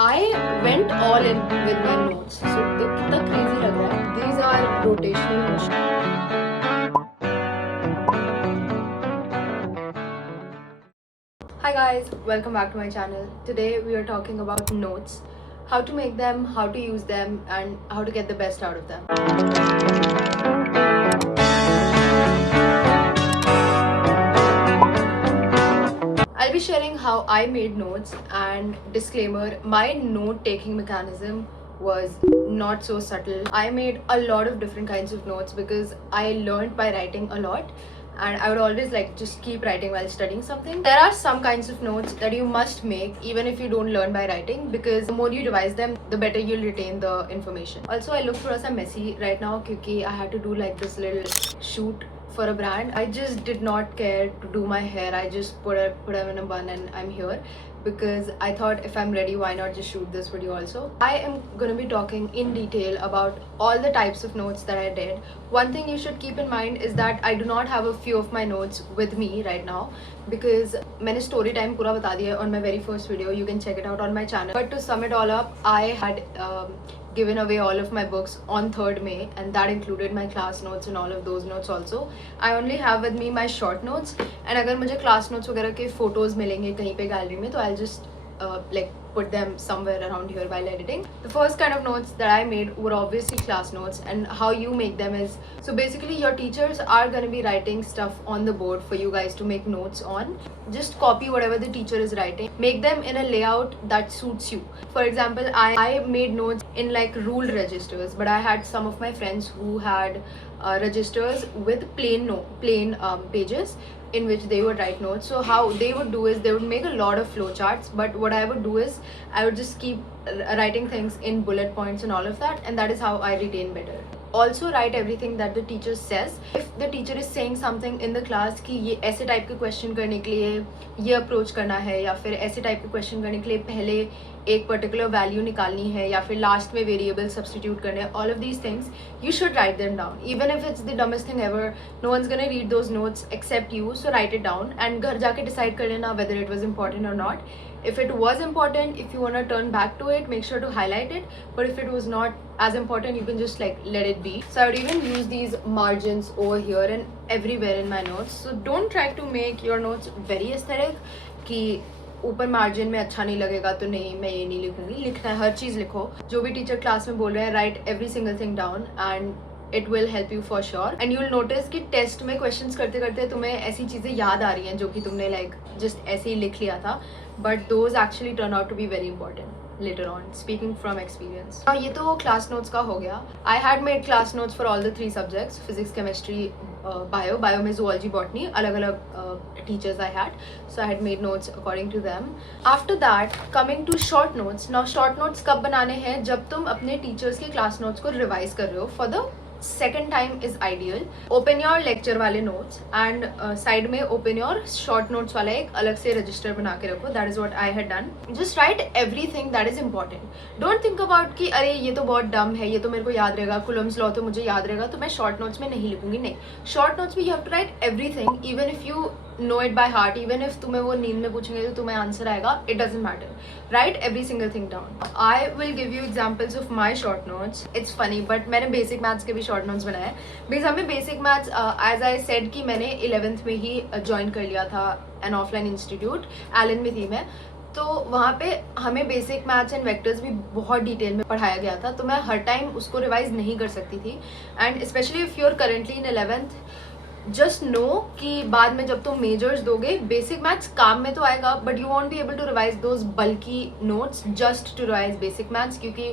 I went all in with my notes. So कितना crazy लग रहा है. These are rotational motion. Hi guys, welcome back to my channel. Today we are talking about notes, how to make them, how to use them, and how to get the best out of them. I'll be sharing how I made notes, and disclaimer, my note taking mechanism was not so subtle. I made a lot of different kinds of notes because I learned by writing a lot, and I would always like just keep writing while studying something. There are some kinds of notes that you must make even if you don't learn by writing, because the more you revise them, the better you'll retain the information. Also, I look for us a messy right now because I had to do like this little shoot for a brand. I just did not care to do my hair. I just put them in a bun and I'm here because I thought if I'm ready, why not just shoot this video also. I am gonna be talking in detail about all the types of notes that I did. One thing you should keep in mind is that I do not have a few of my notes with me right now because मैंने story time पूरा बता दिया on my very first video. You can check it out on my channel. But to sum it all up, I had given away all of my books on 3rd May, and that included my class notes and all of those notes also. I only have with me my short notes, and अगर मुझे class notes वगैरह के photos मिलेंगे कहीं पे gallery में तो I'll just like put them somewhere around here while editing. The first kind of notes that I made were obviously class notes, and how you make them is, so basically your teachers are going to be writing stuff on the board for you guys to make notes on. Just copy whatever the teacher is writing, make them in a layout that suits you. For example, I made notes in like ruled registers, but I had some of my friends who had registers with plain pages in which they would write notes. So how they would do is they would make a lot of flowcharts, but what I would do is I would just keep writing things in bullet points and all of that, and that is how I retain better. Also write everything that the teacher says. If the teacher is saying something in the class कि ये ऐसे type के question करने के लिए ये approach करना है, या फिर ऐसे टाइप के क्वेश्चन करने के लिए पहले एक पर्टिकुलर वैल्यू निकालनी है, या फिर लास्ट में वेरिएबल सब्सटीट्यूट करने हैं, all of these things you should write them down. Even if it's the dumbest thing ever, no one's gonna read those notes except you. So write it down and घर जाके decide कर लेना whether it was important or not. If it was important, if you want to turn back to it, make sure to highlight it. But if it was not as important, you can just like let it be. So I would even use these margins over here and everywhere in my notes. So don't try to make your notes very aesthetic कि ऊपर margin में अच्छा नहीं लगेगा तो नहीं मैं ये नहीं लिखूंगी. लिखना है, हर चीज़ लिखो. जो भी टीचर क्लास में बोल रहे हैं, right every single thing down and it will help you for sure. And you will notice कि टेस्ट में क्वेश्चंस करते करते तुम्हें ऐसी चीज़ें याद आ रही हैं जो कि तुमने लाइक जस्ट ऐसे ही लिख लिया था, but those actually turn out to be very important later on, speaking from experience. ये तो क्लास नोट्स का हो गया. I had made class notes for all the 3 subjects, physics, chemistry, bio में zoology, botany, अलग अलग teachers I had, so I had made notes according to them. After that, coming to short notes. Now short notes कब बनाने हैं? जब तुम अपने teachers के class notes को revise कर रहे हो for the second time is ideal. Open your lecture वाले notes and side में open your short notes वाला एक अलग से register बना के रखो. That is what I had done. Just write everything that is important. Don't think about कि अरे ये तो बहुत dumb है, ये तो मेरे को याद रहेगा, Coulomb's law तो मुझे याद रहेगा, तो मैं short notes में नहीं लिखूंगी. नहीं, short notes में you have to write everything, even if you know it by heart, even if तुम्हें वो नींद में पूछेंगे तो तुम्हें आंसर आएगा, it doesn't matter. Write every single thing down. I will give you examples of my short notes. It's funny, but मैंने basic maths के भी short notes बनाए. Because हमें basic maths, as I said कि मैंने 11th में ही join कर लिया था an offline institute, Allen में थी मैं, तो वहाँ पे हमें बेसिक मैथ्स एंड वेक्टर्स भी बहुत डिटेल में पढ़ाया गया था, तो मैं हर टाइम उसको रिवाइज नहीं कर सकती थी. And specially if you are currently in 11th, just know कि बाद में जब तुम मेजर्स दोगे, बेसिक मैथ्स काम में तो आएगा, but you won't be able to revise those bulky notes just to revise basic maths, क्योंकि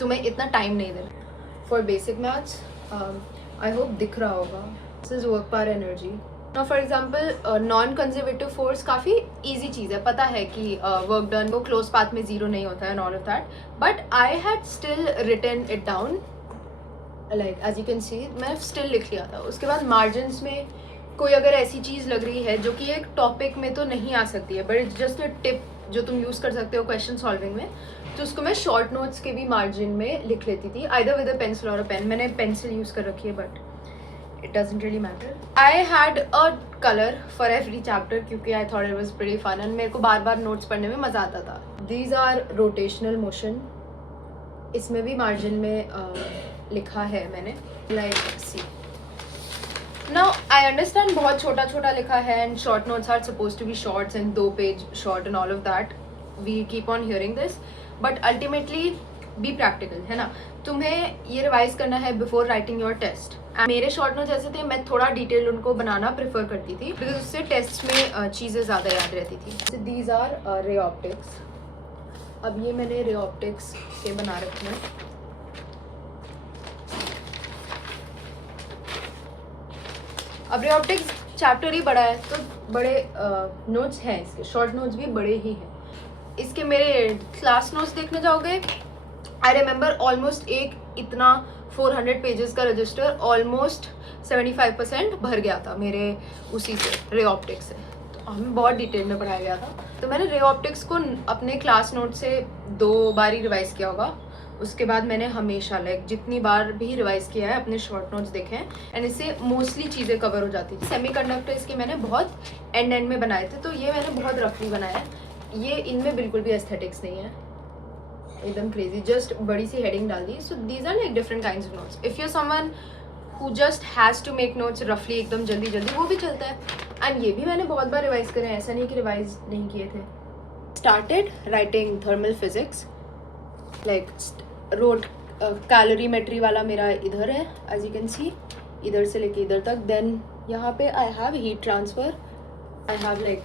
तुम्हें इतना टाइम नहीं देना. For basic maths I hope दिख रहा होगा, this is work power energy. Now for example, non conservative force काफ़ी easy चीज़ है, पता है कि वर्क डन वो क्लोज पाथ में 0 नहीं होता है and all of that, but I had still written it down. Like as you can see मैं स्टिल लिख लिया था. उसके बाद मार्जिन्स में कोई अगर ऐसी चीज़ लग रही है जो कि एक टॉपिक में तो नहीं आ सकती है, but it's just a tip जो तुम यूज़ कर सकते हो क्वेश्चन सॉल्विंग में, तो उसको मैं शॉर्ट नोट्स के भी मार्जिन में लिख लेती थी, आइदर विद अ पेंसिल और अ पेन. मैंने पेंसिल यूज़ कर रखी है, but it doesn't really matter. I had a color for every chapter क्योंकि I thought it was pretty fun and मेरे को बार बार नोट्स पढ़ने में मज़ा आता था. These are rotational motion. इसमें भी मार्जिन में लिखा है मैंने, like see. Now I understand बहुत छोटा छोटा लिखा है and short notes are suppose to be shorts and 2 page short and all of that. We keep on hearing this, but ultimately be practical, है ना. तुम्हें ये रिवाइज करना है बिफोर राइटिंग योर टेस्ट. मेरे शॉर्ट नोट्स ऐसे थे, मैं थोड़ा डिटेल उनको बनाना प्रेफर करती थी बिकॉज उससे टेस्ट में चीज़ें ज़्यादा याद रहती थी. These are ray optics. अब ये मैंने रे ऑप्टिक्स के बना रखे हैं. अब रे ऑप्टिक्स चैप्टर ही बड़ा है तो बड़े नोट्स हैं, इसके शॉर्ट नोट्स भी बड़े ही हैं. इसके मेरे क्लास नोट्स देखने जाओगे, आई रिमेंबर ऑलमोस्ट एक इतना 400 पेजेस का रजिस्टर ऑलमोस्ट 75% भर गया था मेरे उसी से, रे ऑप्टिक्स से. तो हमें बहुत डिटेल में पढ़ाया गया था. तो मैंने रे ऑप्टिक्स को अपने क्लास नोट से 2 बार ही रिवाइज किया होगा. उसके बाद मैंने हमेशा लाइक जितनी बार भी रिवाइज किया है अपने शॉर्ट नोट्स देखे हैं एंड इससे मोस्टली चीज़ें कवर हो जाती थी. सेमीकंडक्टर्स के मैंने बहुत एंड में बनाए थे, तो ये मैंने बहुत रफली बनाया है. ये इनमें बिल्कुल भी एस्थेटिक्स नहीं है, एकदम क्रेजी, जस्ट बड़ी सी हेडिंग डाल दी. So these are like different kinds of notes. If you someone who just has to make notes रफली एकदम जल्दी जल्दी, वो भी चलता है. एंड ये भी मैंने बहुत बार रिवाइज करे हैं, ऐसा नहीं कि रिवाइज नहीं किए थे. Started writing thermal physics, like road calorimetry वाला मेरा इधर है एज यू कैन सी, इधर से लेके इधर तक. देन यहाँ पे I have heat transfer, I have like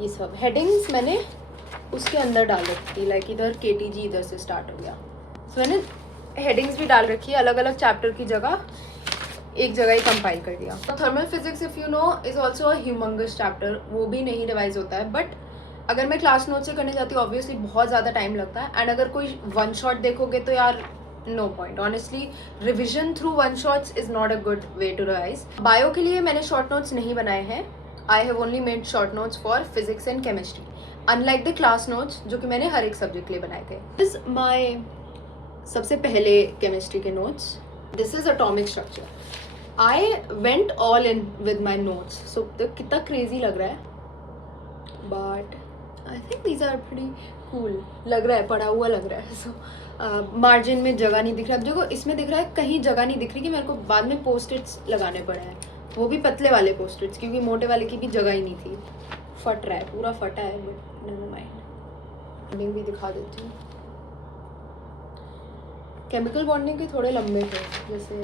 ये सब हेडिंग्स मैंने उसके अंदर डाल रखी थी. लाइक इधर KTG इधर से स्टार्ट हो गया. सो मैंने हेडिंग्स भी डाल रखी है अलग अलग चैप्टर की जगह, एक जगह ही कंपाइल कर दिया. Thermal physics if you know is also a humongous chapter, वो भी नहीं रिवाइज होता है. बट अगर मैं क्लास नोट से करने जाती हूँ ऑब्वियसली बहुत ज़्यादा टाइम लगता है. एंड अगर कोई वन शॉट देखोगे तो यार no point. Honestly revision through one shots is not a good way to revise. Bio के लिए मैंने शॉर्ट नोट्स नहीं बनाए हैं. I have only made short notes for physics and chemistry, unlike the class notes जो कि मैंने हर एक सब्जेक्ट के लिए बनाए थे. दिस माई सबसे पहले केमिस्ट्री के notes. This is atomic structure. I went all in with my notes. So कितना क्रेजी लग रहा है, but I think these are pretty cool. लग रहा है पढ़ा हुआ लग रहा है. सो मार्जिन में जगह नहीं दिख रहा. अब देखो इसमें दिख रहा है कहीं जगह नहीं दिख रही कि मेरे को बाद में पोस्ट-इट्स लगाने पड़े हैं, वो भी पतले वाले पोस्ट-इट्स, क्योंकि मोटे वाले की भी जगह ही नहीं थी. फट रहा है, पूरा फटा है, बट नेवर माइंड. बॉन्डिंग भी दिखा देती हूँ. केमिकल बॉन्डिंग के थोड़े लंबे थे, जैसे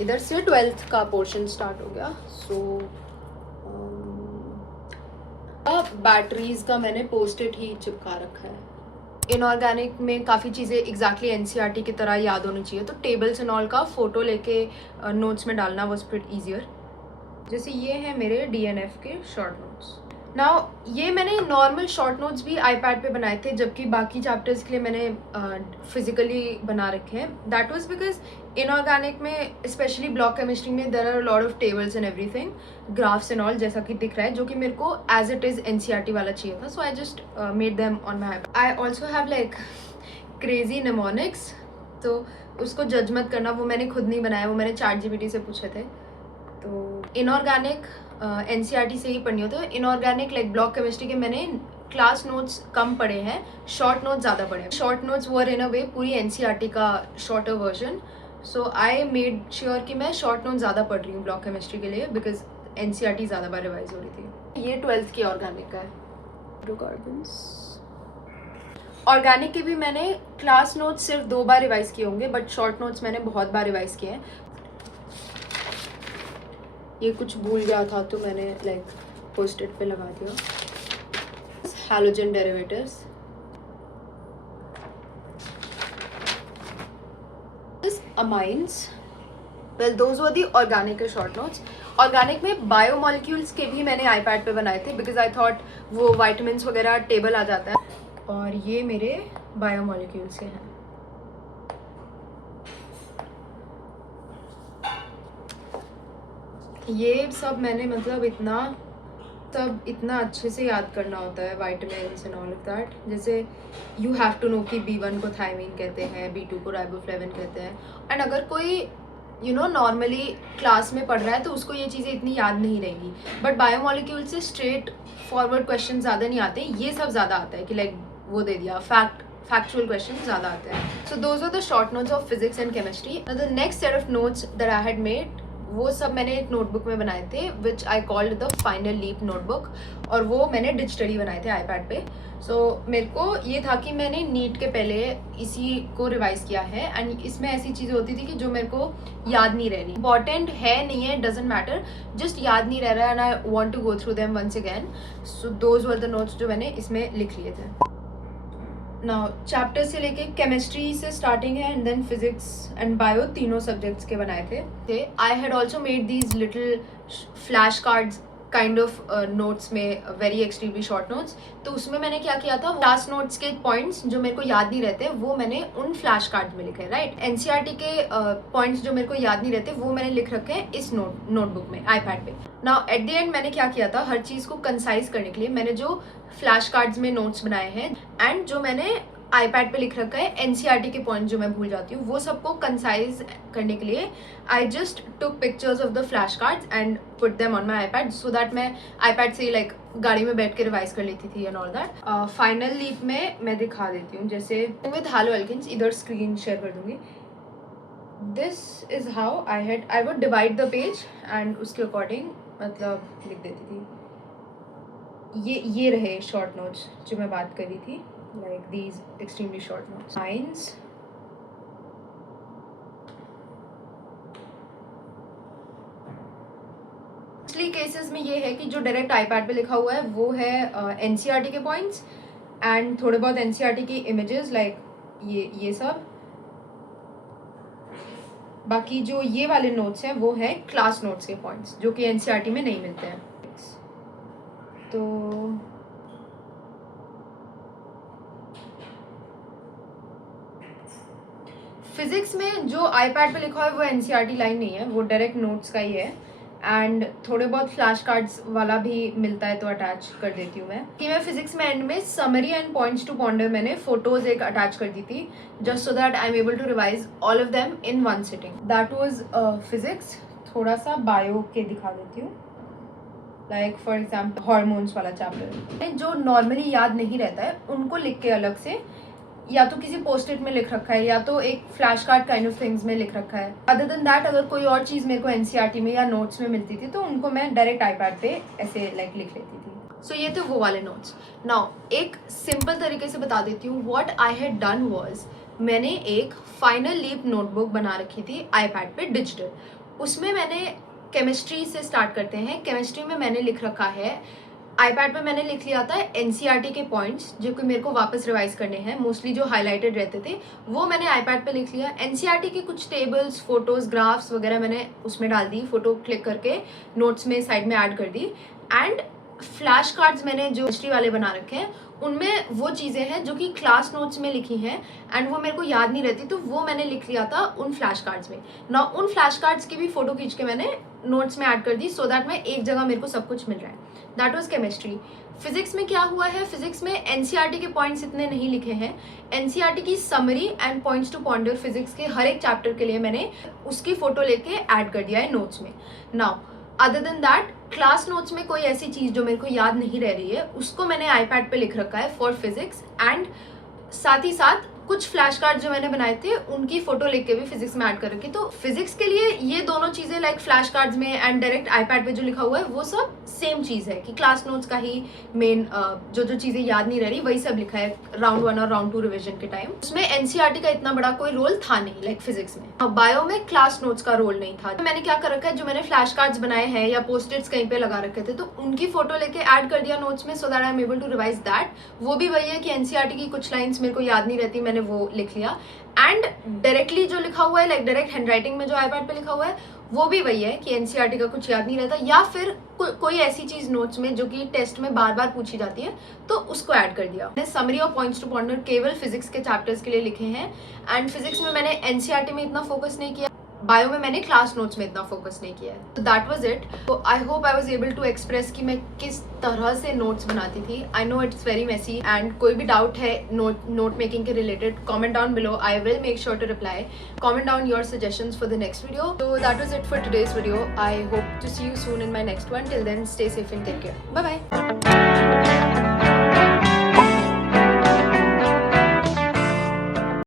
इधर से 12th का पोर्शन स्टार्ट हो गया. सो बैटरीज का मैंने पोस्ट-इट ही चिपका रखा है. इनऑर्गेनिक में काफ़ी चीज़ें एग्जैक्टली NCERT की तरह याद होनी चाहिए, तो टेबल्स एंड ऑल का फ़ोटो लेके नोट्स में डालना वॉज प्रीटी ईजियर. जैसे ये हैं मेरे DNF के शॉर्ट नोट्स. नाउ ये मैंने नॉर्मल शॉर्ट नोट्स भी iPad पे बनाए थे, जबकि बाकी चैप्टर्स के लिए मैंने फिजिकली बना रखे हैं. दैट वाज बिकॉज इनऑर्गेनिक में स्पेशली ब्लॉक केमिस्ट्री में there are lot of tables and everything, graphs and all, जैसा कि दिख रहा है, जो कि मेरे को एज इट इज़ NCERT वाला चाहिए था. So I just made them on my iPad. I also have like crazy mnemonics, तो उसको जज मत करना, वो मैंने खुद नहीं बनाया, वो मैंने ChatGPT से पूछे थे. तो इनऑर्गेनिक NCERT से ही पढ़नी होती है. इनऑर्गेनिक लाइक ब्लॉक केमिस्ट्री के मैंने क्लास नोट्स कम पढ़े हैं, शॉर्ट नोट्स ज़्यादा पढ़े हैं. शॉर्ट नोट्स वर इन अ वे पूरी NCERT का shorter version. So I made sure कि मैं शॉर्ट नोट्स ज़्यादा पढ़ रही हूँ ब्लॉक केमिस्ट्री के लिए, बिकॉज NCERT ज़्यादा बार रिवाइज हो रही थी. ये 12th की ऑर्गेनिक का है. हाइड्रोकार्बन्स ऑर्गेनिक के भी मैंने क्लास नोट्स सिर्फ 2 बार रिवाइज किए होंगे, बट शॉर्ट नोट्स मैंने बहुत बार रिवाइज किए हैं. ये कुछ भूल गया था तो मैंने लाइक पोस्ट-इट पे लगा दिया. Halogen derivatives. Amines, well those were the organic के शॉर्ट नोट्स. ऑर्गेनिक में बायोमोलिक्यूल्स के भी मैंने iPad पे बनाए थे, बिकॉज आई थॉट वो वाइटामिन्स वगैरह टेबल आ जाता है. और ये मेरे बायोमोलिक्यूल्स के हैं. ये सब मैंने मतलब इतना अच्छे से याद करना होता है, vitamins and all of that. जैसे यू हैव टू नो कि B1 को थायमीन कहते हैं, B2 को राइबोफ्लेविन कहते हैं. एंड अगर कोई नॉर्मली क्लास में पढ़ रहा है तो उसको ये चीज़ें इतनी याद नहीं रहेगी, बट बायोमोलिक्यूल से स्ट्रेट फॉरवर्ड क्वेश्चन ज़्यादा नहीं आते, ये सब ज़्यादा आता है कि लाइक वो दे दिया फैक्चुअल क्वेश्चन ज़्यादा आते हैं. So those are the short notes of physics and chemistry. The next set of notes that I had made, वो सब मैंने एक नोटबुक में बनाए थे which I called the final leap notebook, और वो मैंने डिजिटली बनाए थे आईपैड पे. सो मेरे को ये था कि मैंने नीट के पहले इसी को रिवाइज किया है, एंड इसमें ऐसी चीज़ें होती थी कि जो मेरे को याद नहीं रह रही. इंपॉर्टेंट है नहीं है, डजेंट मैटर, जस्ट याद नहीं रह रहा है and I want to go through them once again. So those were the notes जो मैंने इसमें लिख लिए थे. नाउ चैप्टर से लेके केमिस्ट्री से स्टार्टिंग है, and then physics and bio तीनों सब्जेक्ट्स के बनाए थे. I had also made these little flash cards kind of notes में, वेरी एक्सट्रीमली शॉर्ट नोट्स. तो उसमें मैंने क्या किया था, क्लास नोट्स के पॉइंट्स जो मेरे को याद नहीं रहते वो मैंने उन फ्लैश कार्ड में लिखे. राइट, एनसीईआरटी के पॉइंट्स जो मेरे को याद नहीं रहते वो मैंने लिख रखे हैं इस नोटबुक में आईपैड पे. नाउ एट द एंड मैंने क्या किया था, हर चीज़ को कंसाइज करने के लिए मैंने जो फ्लैश कार्ड्स में नोट्स बनाए हैं एंड जो मैंने आईपैड पे लिख रखा है एनसीईआरटी के पॉइंट जो मैं भूल जाती हूँ, वो सबको कंसाइज करने के लिए I just took pictures of the flash cards and put them on my iPad, so that मैं आईपैड से लाइक गाड़ी में बैठ के रिवाइज कर लेती थी and all that. Final leap में मैं दिखा देती हूँ, जैसे विद हैलो एल्केन्स, इधर स्क्रीन शेयर कर दूंगी. This is how I would divide the page and उसके अकॉर्डिंग मतलब लिख देती थी. ये रहे शॉर्ट नोट्स जो मैं बात करी थी, like these extremely short notes. Lines. Mostly cases में ये है कि जो डायरेक्ट आईपैड पे लिखा हुआ है वो है एनसीईआरटी के पॉइंट्स एंड थोड़े बहुत एनसीईआरटी की इमेजेस लाइक ये सब. बाकी जो ये वाले नोट्स हैं वो है क्लास नोट्स के पॉइंट्स जो कि एनसीईआरटी में नहीं मिलते हैं. तो फिजिक्स में जो आईपैड पे लिखा है वो एनसीईआरटी लाइन नहीं है, वो डायरेक्ट नोट्स का ही है, एंड थोड़े बहुत फ्लैश कार्ड्स वाला भी मिलता है तो अटैच कर देती हूँ मैं. कि मैं फिजिक्स में एंड में summary and points to ponder मैंने फोटोज एक अटैच कर दी थी, just so that I am able to revise all of them in one sitting. That was physics. थोड़ा सा बायो के दिखा देती हूँ, लाइक फॉर एग्जाम्पल हार्मोन्स वाला चैप्टर जो नॉर्मली याद नहीं रहता है उनको लिख के अलग से या तो किसी पोस्ट इट में लिख रखा है या तो एक flash card kind of things में लिख रखा है. अदर देन दैट अगर कोई और चीज़ मेरे को एनसीईआरटी में या नोट्स में मिलती थी तो उनको मैं डायरेक्ट आईपैड पे ऐसे लाइक लिख लेती थी. सो ये थे वो वाले नोट्स. नाउ एक सिंपल तरीके से बता देती हूँ. What I had done was, मैंने एक फाइनल लीप नोटबुक बना रखी थी आईपैड पे डिजिटल. उसमें मैंने केमिस्ट्री से स्टार्ट करते हैं. केमिस्ट्री में मैंने लिख रखा है, आईपैड पे मैंने लिख लिया था एनसीईआरटी के पॉइंट्स जो कि मेरे को वापस रिवाइज करने हैं, मोस्टली जो हाईलाइटेड रहते थे वो मैंने आईपैड पे लिख लिया. एनसीईआरटी की कुछ टेबल्स, फोटोज, ग्राफ्स वगैरह मैंने उसमें डाल दी, फोटो क्लिक करके नोट्स में साइड में ऐड कर दी. एंड फ्लैश कार्ड्स मैंने जो हिस्ट्री वाले बना रखे हैं उनमें वो चीज़ें हैं जो कि क्लास नोट्स में लिखी हैं एंड वो मेरे को याद नहीं रहती, तो वो मैंने लिख लिया था उन फ्लैश कार्ड्स में. ना उन फ्लैश कार्ड्स की भी फोटो खींच के मैंने नोट्स में ऐड कर दी, सो दैट मैं एक जगह मेरे को सब कुछ मिल रहा है. That was chemistry. फिजिक्स में क्या हुआ है, फिजिक्स में एनसीईआरटी के पॉइंट्स इतने नहीं लिखे हैं. एनसीईआरटी की summary and points to ponder physics के हर एक चैप्टर के लिए मैंने उसकी फोटो लेके ऐड कर दिया है नोट्स में. Now other than that class notes में कोई ऐसी चीज़ जो मेरे को याद नहीं रह रही है उसको मैंने आईपैड पे लिख रखा है फॉर फिजिक्स, एंड साथ ही साथ कुछ फ्लैश कार्ड जो मैंने बनाए थे उनकी फोटो लेके भी फिजिक्स में ऐड कर रखी. तो फिजिक्स के लिए ये दोनों चीज़ें लाइक फ्लैश कार्ड्स में एंड डायरेक्ट आईपैड पे जो लिखा हुआ है वो सब सेम चीज़ है कि क्लास नोट्स का ही मेन जो चीज़ें याद नहीं रह रही वही सब लिखा है राउंड 1 और राउंड 2 रिविजन के टाइम. उसमें एनसीईआरटी का इतना बड़ा कोई रोल था नहीं लाइक फिजिक्स में. बायो में क्लास नोट्स का रोल नहीं था. मैंने क्या कर रखा है, जो मैंने फ्लैश कार्ड्स बनाए हैं या पोस्टर्स कहीं पे लगा रखे थे तो उनकी फोटो लेके ऐड कर दिया नोट्स में, so that I am able to revise that. वो भी वही है कि एनसीईआरटी की कुछ लाइन्स मेरे को याद नहीं रहती, मैंने वो लिख लिया. एंड डायरेक्टली जो लिखा हुआ है लाइक डायरेक्ट हैंडराइटिंग में जो आईपैड पे लिखा हुआ है वो भी वही है कि एनसीईआरटी का कुछ याद नहीं रहता, या फिर कोई ऐसी चीज नोट्स में जो कि टेस्ट में बार बार पूछी जाती है तो उसको ऐड कर दिया. मैंने समरी और पॉइंट्स टू पॉन्डर केवल फिजिक्स के चैप्टर्स के लिए लिखे हैं, एंड फिजिक्स में मैंने एनसीईआरटी में इतना फोकस नहीं किया. बायो में मैंने क्लास नोट्स में इतना फोकस नहीं किया है. तो दैट वाज इट. तो I hope I was able to express कि मैं किस तरह से नोट्स बनाती थी. I know it's very messy and कोई भी डाउट है नोट मेकिंग के related, comment down below. I will make sure to reply. Comment down your suggestions for the next video. So that was it for today's video. I hope to see you soon in my next one. Till then, stay safe and take care. Bye bye.